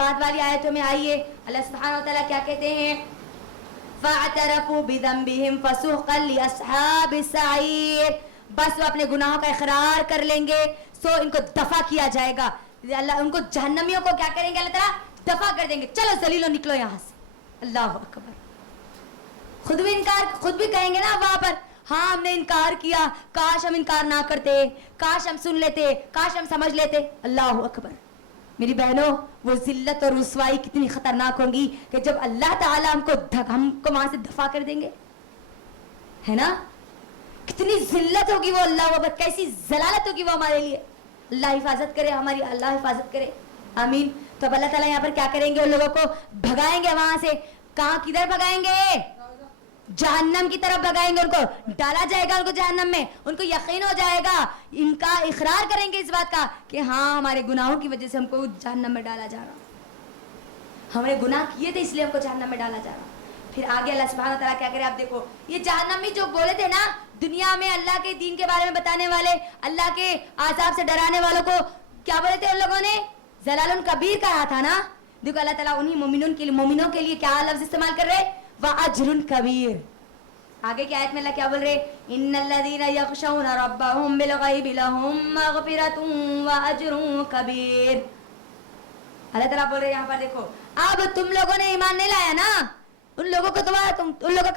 بعد والی آیتوں میں آئیے اللہ سبحانہ و تعالیٰ کیا کہتے ہیں, فَاعْتَرَفُوا بِذَنبِهِمْ فَسُحْقًا لِأَصْحَابِ السَّعِيرِ, بس وہ اپنے گناہوں کا اقرار کر لیں گے, سو ان کو دفع کیا جائے گا. اللہ ان کو جہنمیوں کو کیا کریں گے, اللہ تعالیٰ دفع کر دیں گے, چلو ذلیلو نکلو یہاں سے. اللہ اکبر. خود بھی انکار, خود بھی کہیں گے نا وہاں پر, ہاں ہم نے انکار کیا, کاش ہم انکار نہ کرتے, کاش ہم سن لیتے, کاش ہم سمجھ لیتے. اللہ اکبر. میری بہنوں, وہ ذلت اور رسوائی کتنی خطرناک ہوں گی کہ جب اللہ تعالیٰ ہم کو وہاں سے دفع کر دیں گے, ہے نا, کتنی ذلت ہوگی وہ. اللہ اکبر, کیسی ذلالت ہوگی وہ ہمارے لیے. اللہ حفاظت کرے ہماری, اللہ حفاظت کرے, آمین. تو اب اللہ تعالیٰ یہاں پر کیا کریں گے, ان لوگوں کو بھگائیں گے وہاں سے. کہاں, کدھر بھگائیں گے, جہنم کی طرف بھگائیں گے. ان کو ڈالا جائے گا, ان کو جہنم میں, ان کو یقین ہو جائے گا, ان کا اقرار کریں گے اس بات کا کہ ہاں ہمارے گناہوں کی وجہ سے ہم کو جہنم میں ڈالا جا رہا, ہم نے گناہ کیے تھے اس لیے ہم کو جہنم میں ڈالا جا رہا. پھر آگے اللہ سبحانہ تعالیٰ کیا کرے, آپ دیکھو یہ جہنمی جو بولے تھے نا دنیا میں اللہ کے دین کے بارے میں بتانے والے, اللہ کے عذاب سے ڈرانے والوں کو, کیا بولے تھے ان لوگوں نے, ضلال کبیر کہا تھا نا. دیکھو اللہ تعالیٰ انہی مومنوں کے لیے کیا لفظ استعمال کر رہے, وَأَجْرٌ كَبِيرٌ. آگے کی آیت میں اللہ کیا بول رہے, ان الذین یخشون ربهم بالغیب لهم مغفرۃ واجر کبیر. اللہ تعالیٰ بول رہے یہاں پر دیکھو, اب تم لوگوں نے ایمان نہیں لایا نا, ان لوگوں کا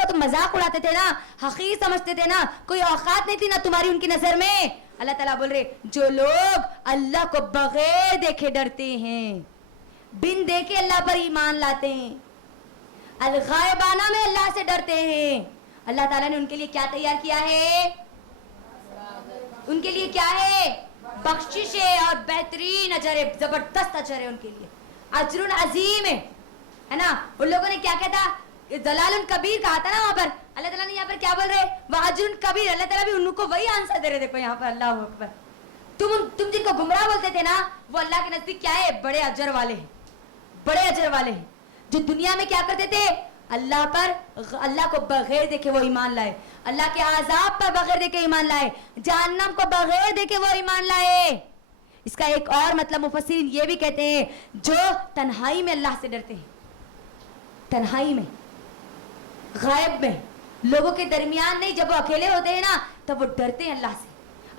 تم مذاق اڑاتے تھے نا, حقیر سمجھتے تھے نا, کوئی اوقات نہیں تھی نا تمہاری ان کی نظر میں. اللہ تعالیٰ بول رہے جو لوگ اللہ کو بغیر دیکھے ڈرتے ہیں, بن دیکھے اللہ پر ایمان لاتے ہیں, الغائبانہ میں اللہ سے ڈرتے ہیں, اللہ تعالیٰ نے ان کے لیے کیا تیار کیا ہے, ان کے لیے کیا ہے, بخشش ہے اور بہترین اجر ہے, زبردست اجر ہے ان کے لیے, اجر عظیم ہے نا. ان لوگوں نے کیا کہا تھا, ضلال کبیر کہا تھا نا وہاں پر. اللہ تعالیٰ نے یہاں پر کیا بول رہے, واجر کبیر. اللہ تعالیٰ بھی ان کو وہی آنسر دے رہے. دیکھو یہاں پر اللہ اکبر, تم جن کو گمراہ بولتے تھے نا وہ اللہ کے نزدیک کیا ہے, بڑے اجر والے ہیں, بڑے اجر والے ہیں. جو دنیا میں کیا کرتے تھے, اللہ پر, اللہ کو بغیر دیکھے وہ ایمان لائے, اللہ کے عذاب پر بغیر دیکھے ایمان لائے, جہنم کو بغیر دیکھے وہ ایمان لائے. اس کا ایک اور مطلب مفسرین یہ بھی کہتے ہیں جو تنہائی میں اللہ سے ڈرتے ہیں, تنہائی میں, غائب میں, لوگوں کے درمیان نہیں, جب وہ اکیلے ہوتے ہیں نا تب وہ ڈرتے ہیں اللہ سے,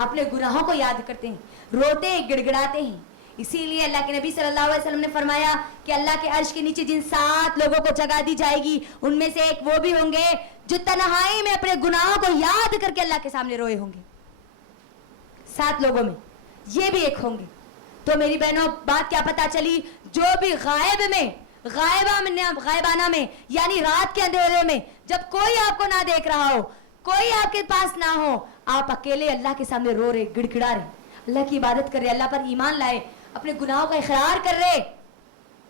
اپنے گناہوں کو یاد کرتے ہیں, روتے ہیں, گڑ گڑاتے ہیں. اسی لیے اللہ کے نبی صلی اللہ علیہ وسلم نے فرمایا کہ اللہ کے عرش کے نیچے جن 7 لوگوں کو جگہ دی جائے گی ان میں سے ایک وہ بھی ہوں گے جو تنہائی میں اپنے گناہوں کو یاد کر کے اللہ کے سامنے روئے ہوں گے. 7 لوگوں میں یہ بھی ایک ہوں گے. تو میری بہنوں بات کیا پتہ چلی, جو بھی غائبانہ میں یعنی رات کے اندھیرے میں, جب کوئی آپ کو نہ دیکھ رہا ہو, کوئی آپ کے پاس نہ ہو, آپ اکیلے اللہ کے سامنے رو رہے, گڑ گڑا رہے, اللہ کی عبادت کر رہے, اللہ پر ایمان لائے, اپنے گناہوں کا اقرار کر رہے,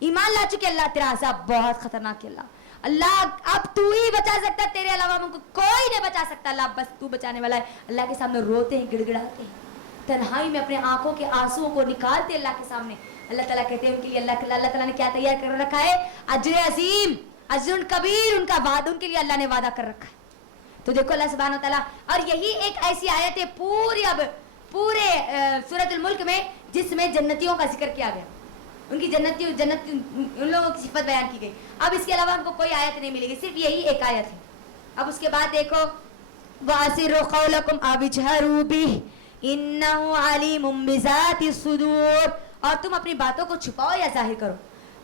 ایمان لا چکے, اللہ تیرا عذاب بہت خطرناک ہے, اللہ اب تو ہی بچا سکتا ہے, تیرے علاوہ ہم کو کوئی نہیں بچا سکتا, اللہ بس تو بچانے والا ہے. اللہ کے سامنے روتے ہیں, گڑ گڑاتے ہیں, تنہائی میں اپنے آنکھوں کے آنسوؤں کو نکالتے اللہ کے سامنے. اللہ تعالیٰ کہتے ہیں ان کے لیے اللہ تعالیٰ نے کیا تیار کر رکھا ہے, اجر عظیم, اجر کبیر, ان کا وعدہ, ان کے لیے اللہ نے وعدہ کر رکھا ہے. تو دیکھو اللہ سبحانہ وتعالیٰ, اور یہی ایک ایسی آیت ہے پورے سورۃ الملک میں جس میں جنتیوں کا ذکر کیا گیا, ان کی جنت ان لوگوں کی صفت بیان کی گئی. اب اس کے علاوہ ہم کو کوئی آیت نہیں ملے گی, صرف یہی ایک آیت ہے. اب اس کے بعد دیکھو, وَأَسِرُّوا قَوْلَكُمْ أَوِ اجْهَرُوا بِهِ إِنَّهُ عَلِيمٌ بِذَاتِ الصُّدُورِ. اور تم اپنی باتوں کو چھپاؤ یا ظاہر کرو,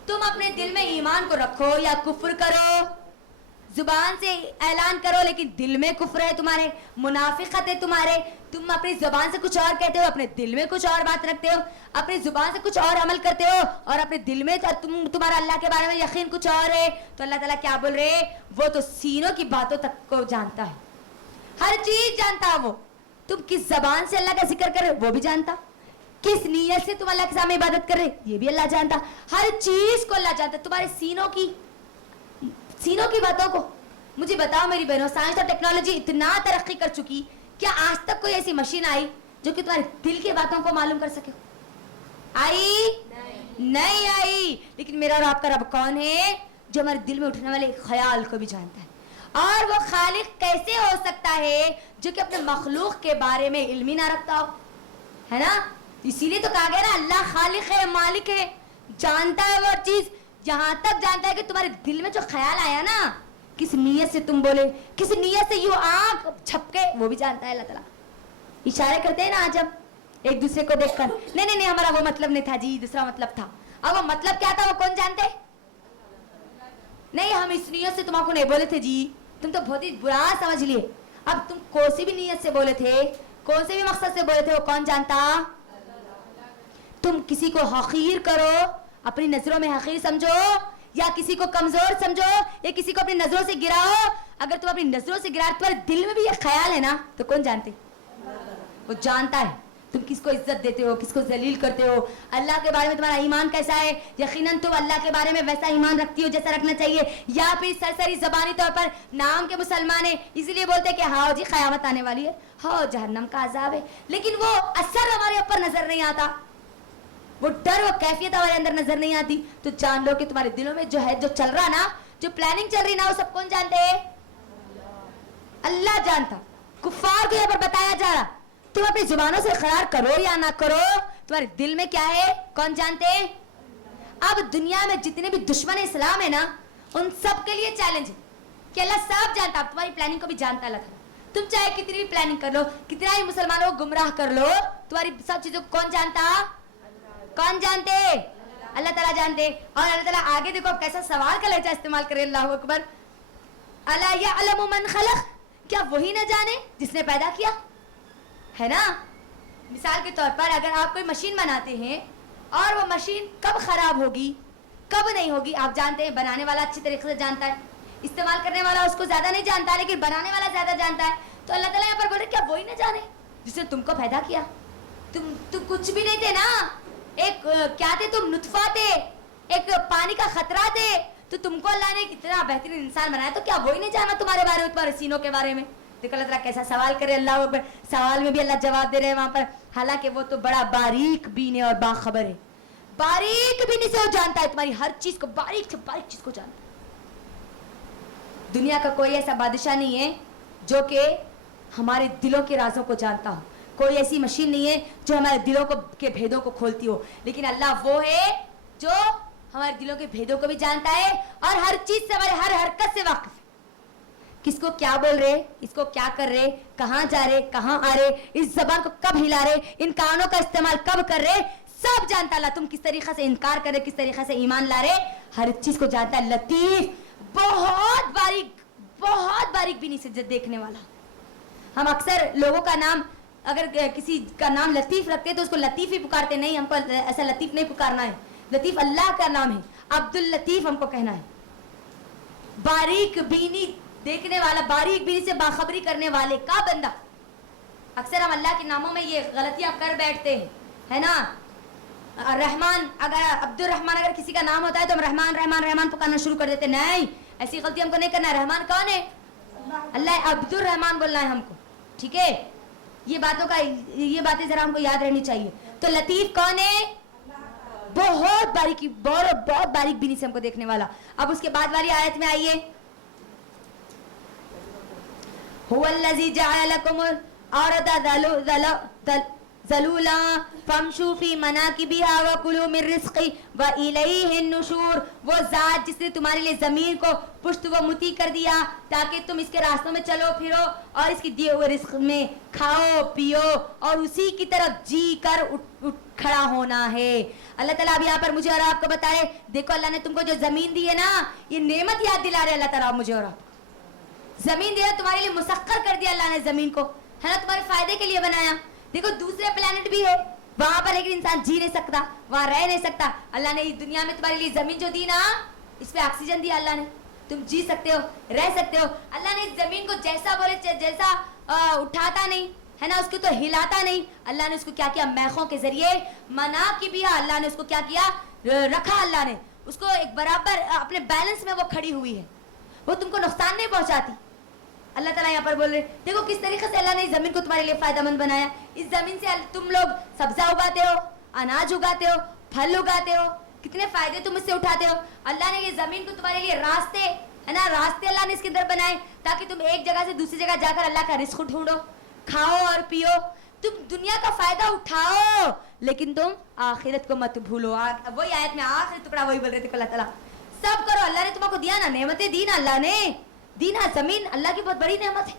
تم اپنے دل میں ایمان کو رکھو یا کفر کرو, زبان سے اعلان کرو لیکن دل میں کفر ہے تمہارے, منافقت ہے تمہارے, تم اپنی زبان سے کچھ اور کہتے ہو, اپنے دل میں کچھ اور بات رکھتے ہو, اپنی زبان سے کچھ اور عمل کرتے ہو اور اپنے دل میں تمہارا اللہ کے بارے میں یقین کچھ اور ہے. تو اللہ تعالیٰ کیا بول رہے, وہ تو سینوں کی باتوں تک کو جانتا ہے, ہر چیز جانتا ہے وہ. تم کس زبان سے اللہ کا ذکر کر رہے وہ بھی جانتا, کس نیت سے تم اللہ کے سامنے عبادت کر رہے یہ بھی اللہ جانتا, ہر چیز کو اللہ جانتا, تمہارے سینوں کی باتوں کو. مجھے بتاؤ میری بہنوں, سائنس اور ٹیکنالوجی اتنا ترقی کر چکی, کیا آج تک کوئی ایسی مشین آئی جو کہ تمہارے دل کی باتوں کو معلوم کر سکے؟ آئی نہیں آئی. لیکن میرا اور آپ کا رب کون ہے, جو ہمارے دل میں اٹھنے والے خیال کو بھی جانتا ہے. اور وہ خالق کیسے ہو سکتا ہے جو کہ اپنے مخلوق کے بارے میں علم ہی نہ رکھتا ہو, ہے نا. اسی لیے تو کہا گیا نا اللہ خالق ہے, مالک ہے, जानता है वो चीज, यहाँ तक जानता है कि तुम्हारे दिल में जो ख्याल आया ना, किस नीयत से तुम बोले, किस नीयत से यूं आंख छपके, वो भी जानता है अल्लाह ताला। इशारे करते हैं ना आज हम एक दूसरे को देखकर, नहीं नहीं नहीं हमारा वो मतलब नहीं था जी, दूसरा मतलब था। अब वो मतलब क्या था वो कौन जानते? नहीं हम इस नीयत से तुम्हारे नहीं बोले थे जी, तुम तो बहुत ही बुरा समझ लिए। अब तुम कौन सी भी नीयत से बोले थे, कौन से भी मकसद से बोले थे, वो कौन जानता? तुम किसी को हकीर करो, अपनी नजरों में हकीर समझो, या किसी को कमजोर समझो, या किसी को अपनी नजरों से गिराओ, अगर तुम अपनी नजरों से गिरा तुम्हारे दिल में भी ये ख्याल है ना, तो कौन जानते? वो जानता है। तुम किसको इज्जत देते हो, किसको जलील करते हो, अल्लाह के बारे में तुम्हारा ईमान कैसा है, यकीनन तुम अल्लाह के बारे में वैसा ईमान रखती हो जैसा रखना चाहिए, या फिर सरसरी जबानी तौर पर नाम के मुसलमान है इसलिए बोलते हैं कि हाँ जी क़यामत आने वाली है, हाँ जहन्नम का अजाब है, लेकिन वो असर हमारे ऊपर नजर नहीं आता, वो डर वो कैफियत हमारे अंदर नजर नहीं आती। तो जान लो कि तुम्हारे दिलों में जो है, जो चल रहा ना, जो प्लानिंग चल रही ना, वो सब कौन जानते हैं? अल्लाह जानता। कुफ्फार को यहाँ पर बताया जा रहा, तुम अपनी जुबानों से इकरार करो या ना करो, तुम्हारे दिल में क्या है कौन जानते हैं? अब दुनिया में जितने भी दुश्मन इस्लाम है ना, उन सब के लिए चैलेंज है कि अल्लाह सब जानता, तुम्हारी प्लानिंग को भी जानता अल्लाह ताला। तुम चाहे कितनी भी प्लानिंग कर लो, कितना ही मुसलमानों को गुमराह कर लो, तुम्हारी सब चीजों को कौन जानता? कौन जानते? अल्लाह ताला जानते। और अल्लाह ताला आगे देखो कैसा सवाल का लहजा इस्तेमाल करे, अल्लाह अकबर। अला यअलमु मन खलक, क्या वही न जाने जिसने पैदा किया है ना। मिसाल के तौर पर अगर आप कोई मशीन बनाते हैं और वो मशीन कब खराब होगी कब नहीं होगी आप जानते हैं, बनाने वाला अच्छी तरीके से जानता है, इस्तेमाल करने वाला उसको ज्यादा नहीं जानता, लेकिन बनाने वाला ज्यादा जानता है। तो अल्लाह ताला यहाँ पर बोल रहे क्या वही न जाने जिसने तुमको पैदा किया, तुम कुछ भी नहीं थे ना, एक क्या थे तुम, नुतफा थे, एक पानी का खतरा थे, तो तुमको अल्लाह ने कितना बेहतरीन इंसान बनाया, तो क्या वही नहीं जाना तुम्हारे बारे में, तुम्हारे सीनों के बारे में। देखो अल्लाह ताला कैसा सवाल करे, अल्लाह पर सवाल में भी अल्लाह जवाब दे रहे हैं वहां पर, हालांकि वो तो बड़ा बारीक बीन और बाखबर है, बारीक बीन से वो जानता है तुम्हारी हर चीज को, बारीक से बारीक चीज को जानता है। दुनिया का कोई ऐसा बादशाह नहीं है जो कि हमारे दिलों के राजों को जानता हो, कोई ऐसी मशीन नहीं है जो हमारे दिलों को के भेदों को खोलती हो, लेकिन अल्लाह वो है जो हमारे दिलों के भेदों को भी जानता है और हर चीज से, हमारे हर हरकत से वाकिफ है। किसको क्या बोल रहे, इसको क्या कर रहे, कहाँ जा रहे, कहाँ आ रहे, इस जबान को कब हिला रहे, इन कानों का इस्तेमाल कब कर रहे, सब जानता अल्लाह। तुम किस तरीके से इनकार कर रहे, किस तरीके से ईमान ला रहे, हर चीज को जानता है। लतीफ, बहुत बारीक बीनी से देखने वाला। हम अक्सर लोगों का नाम, अगर किसी का नाम लतीफ रखते तो उसको लतीफ ही पुकारते, नहीं हमको ऐसा लतीफ नहीं पुकारना है, लतीफ अल्लाह का नाम है, अब्दुल लतीफ हमको कहना है। बारीक बीनी देखने वाला, बारीक बीनी से बाखबरी करने वाले का बंदा। अक्सर हम अल्लाह के नामों में ये गलतियां कर बैठते हैं, है ना। रहमान, अगर अब्दुल रहमान अगर किसी का नाम होता है तो हम रहमान रहमान रहमान पुकारना शुरू कर देते, नहीं ऐसी गलती हमको नहीं करना। रहमान कौन है? अल्लाह। अब्दुल रहमान बोलना है हमको, ठीक है। ये बातें जरा हमको याद रहनी चाहिए। तो लतीफ कौन है? बहुत बारीक बीनी से हमको देखने वाला। अब उसके बाद वाली आयत में आइए, हुवल्लज़ी जअल लकुमुल अर्द ज़लूला फमशू फी मनाकिबिहा व कुलू मिन रिज़्क़ी व इलैहिन नुशूर। वो ज़ात जिसने तुम्हारे लिए ज़मीन को पुश्त व मुती कर दिया ताकि तुम इसके रास्तों में चलो फिरो और इसकी दिए हुए रिज़्क़ में खाओ पियो और उसी की तरफ जी कर उठ खड़ा होना है। अल्लाह ताला अब यहाँ पर मुझे और आपको बता रहे, देखो अल्लाह ने तुमको जो ज़मीन दी है ना, ये नेमत याद दिला रहे अल्लाह ताला मुझे और आपको। ज़मीन दिया तुम्हारे लिए, मुसक्कर कर दिया अल्लाह ने ज़मीन को, है ना, तुम्हारे फायदे के लिए बनाया। देखो दूसरे प्लेनेट भी है वहां पर, लेकिन इंसान जी नहीं सकता, वहां रह नहीं सकता। अल्लाह ने इस दुनिया में तुम्हारे लिए जमीन जो दी ना, इस पे ऑक्सीजन दिया अल्लाह ने, तुम जी सकते हो, रह सकते हो। अल्लाह ने इस जमीन को जैसा बोले जैसा उठाता नहीं, है ना, उसको तो हिलाता नहीं। अल्लाह ने उसको क्या किया, मैखों के जरिए मना की भी अल्लाह ने उसको क्या किया, रखा। अल्लाह ने उसको एक बराबर अपने बैलेंस में वो खड़ी हुई है, वो तुमको नुकसान नहीं पहुंचाती। अल्लाह ताला यहाँ पर बोल रहे, देखो किस तरीके से अल्लाह ने इस जमीन को तुम्हारे लिए फायदेमंद बनाया। इस जमीन से तुम लोग सब्जा उगाते हो, अनाज उगाते हो, फल उगाते हो, कितने फायदे तुम इससे उठाते हो। अल्लाह ने ये जमीन को तुम्हारे लिए रास्ते, है ना, रास्ते अल्लाह ने इसके अंदर बनाए ताकि तुम एक जगह से दूसरी जगह जाकर अल्लाह का रिस्क ढूंढो, खाओ और पियो। तुम दुनिया का फायदा उठाओ, लेकिन तुम आखिरत को मत भूलो। वही आयत में आखिरी टुकड़ा वही बोल रहे थे अल्लाह ताला, सब करो, अल्लाह ने तुमको दिया ना, नेमतें दी ना, अल्लाह ने दी ना। जमीन अल्लाह की बहुत बड़ी नेमत है,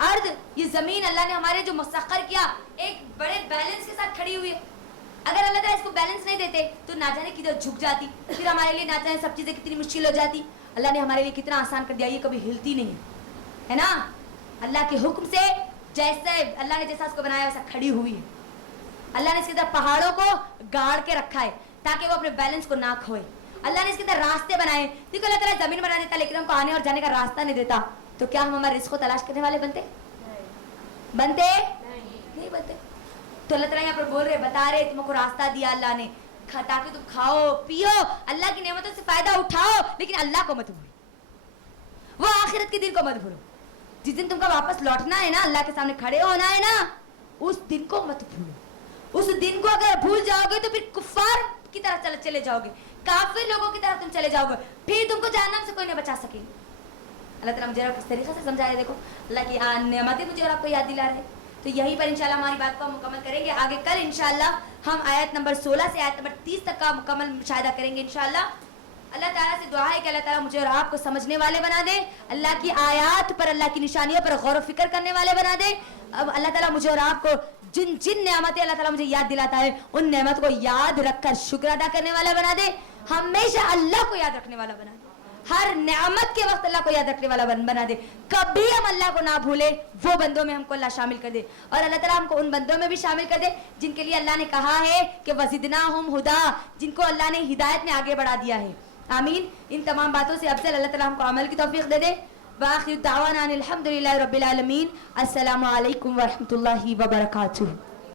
अर्द ये जमीन अल्लाह ने हमारे जो मुसख्खर किया, एक बड़े बैलेंस के साथ खड़ी हुई है। अगर अल्लाह ताला इसको बैलेंस नहीं देते तो ना जाने किधर झुक जाती, फिर हमारे लिए ना जाने सब चीजें कितनी मुश्किल हो जाती। अल्लाह ने हमारे लिए कितना आसान कर दिया, ये कभी हिलती नहीं है ना। अल्लाह के हुक्म से जैसे अल्लाह ने जैसा उसको बनाया वैसा खड़ी हुई है। अल्लाह ने इसके अंदर पहाड़ों को गाड़ के रखा है ताकि वो अपने बैलेंस को ना खोए। अल्लाह ने इसके अंदर रास्ते बनाए। देखो अल्लाह ताला जमीन बना देता लेकिन हमको आने और जाने का रास्ता नहीं देता, तो क्या हम हमारे रिस्क को तलाश करने वाले बनते? बनते नहीं बनते। तो अल्लाह ताला यहाँ पर बोल रहे, बता रहे तुमको रास्ता दिया अल्लाह ने ताकि तुम खाओ पियो, अल्लाह की नेमतों से फायदा उठाओ, लेकिन अल्लाह को मत भूलो, वो आखिरत के दिन को मत भूलो। जिस दिन तुमको वापस लौटना है ना, अल्लाह के सामने खड़े होना है ना, उस दिन को मत भूलो। उस दिन को अगर भूल जाओगे तो फिर कुफार की तरह चले जाओगे, काफिर लोगों की तरह तुम चले जाओगे, फिर तुमको जहन्नम से कोई नहीं बचा सकेगा। अल्लाह ताला मुझे किस तरीके से समझाया, देखो अल्लाह की नेमतें मुझे और आपको याद दिला रहे। तो यहीं पर इंशाल्लाह हमारी बात को हम मुकम्मल करेंगे। आगे कल इंशाल्लाह हम आयत नंबर 16 से आयत नंबर 30 तक का मुकम्मल मुशाहिदा करेंगे इंशाल्लाह। अल्लाह ताला से दुआ है कि अल्लाह ताला मुझे और आपको समझने वाले बना दे, अल्लाह की आयत पर, अल्लाह की निशानियों पर गौर व फिक्र करने वाले बना दे। अब अल्लाह ताला मुझे और आपको जिन जिन नेमतें अल्लाह ताला मुझे याद दिलाता है उन नेमत को याद रखकर शुक्र अदा करने वाला बना दे, हमेशा अल्लाह को याद रखने वाला बना दे, हर नेमत के वक्त अल्लाह को याद रखने वाला बना दे, कभी हम अल्लाह को ना भूले, वो बंदों में हमको अल्लाह शामिल कर दे। और अल्लाह ताला हमको उन बंदों में भी शामिल कर दे जिनके लिए अल्लाह ने कहा है कि वज़िदनाहुम हुदा, जिनको अल्लाह ने हिदायत में आगे बढ़ा दिया है। आमीन। इन तमाम बातों से अफजल अल्लाह ताला हमको अमल की तौफीक दे दे। वाखिर दावाना अनिल हम्दुलिल्लाहि रब्बिल आलमीन। अस्सलामु अलैकुम व रहमतुल्लाहि व बरकातुहू।